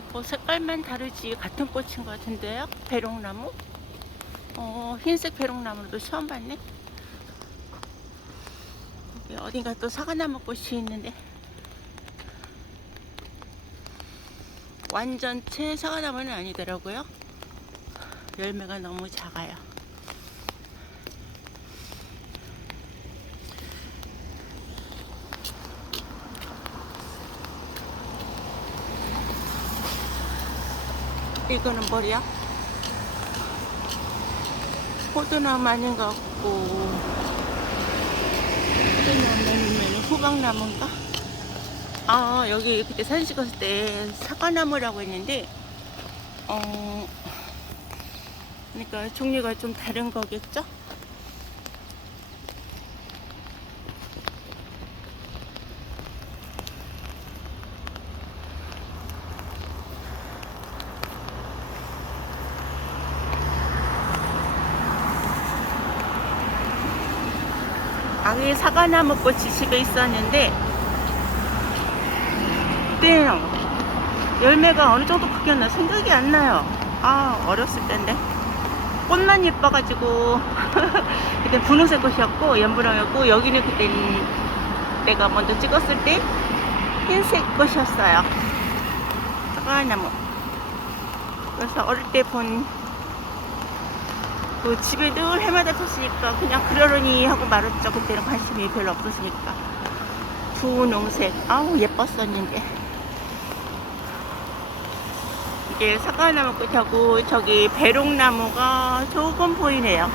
뭐 색깔만 다르지 같은 꽃인 것 같은데요? 배롱나무? 어, 흰색 배롱나무도 처음 봤네. 여기 어딘가 또 사과나무 꽃이 있는데 완전체 사과나무는 아니더라고요. 열매가 너무 작아요. 이거는 뭐야? 포도나무 아닌 것 같고 포도나무 아니면 호박나무인가? 아 여기 그때 사진 찍었을 때 사과나무라고 했는데 어 그러니까 종류가 좀 다른 거겠죠? 아기 사과나무 꽃이 집에 있었는데 그때는 열매가 어느 정도 크겠나 생각이 안 나요. 아 어렸을 때인데 꽃만 예뻐가지고 그때 분홍색 꽃이었고 연분홍이었고 여기는 그때 내가 먼저 찍었을 때 흰색 꽃이었어요. 사과나무. 그래서 어릴 때 본 그 집에 늘 해마다 폈으니까 그냥 그러려니 하고 말았죠. 그때는 관심이 별로 없었으니까. 분홍색. 아우 예뻤었는데. 이게 사과나무 끝하고 저기 배롱나무가 조금 보이네요.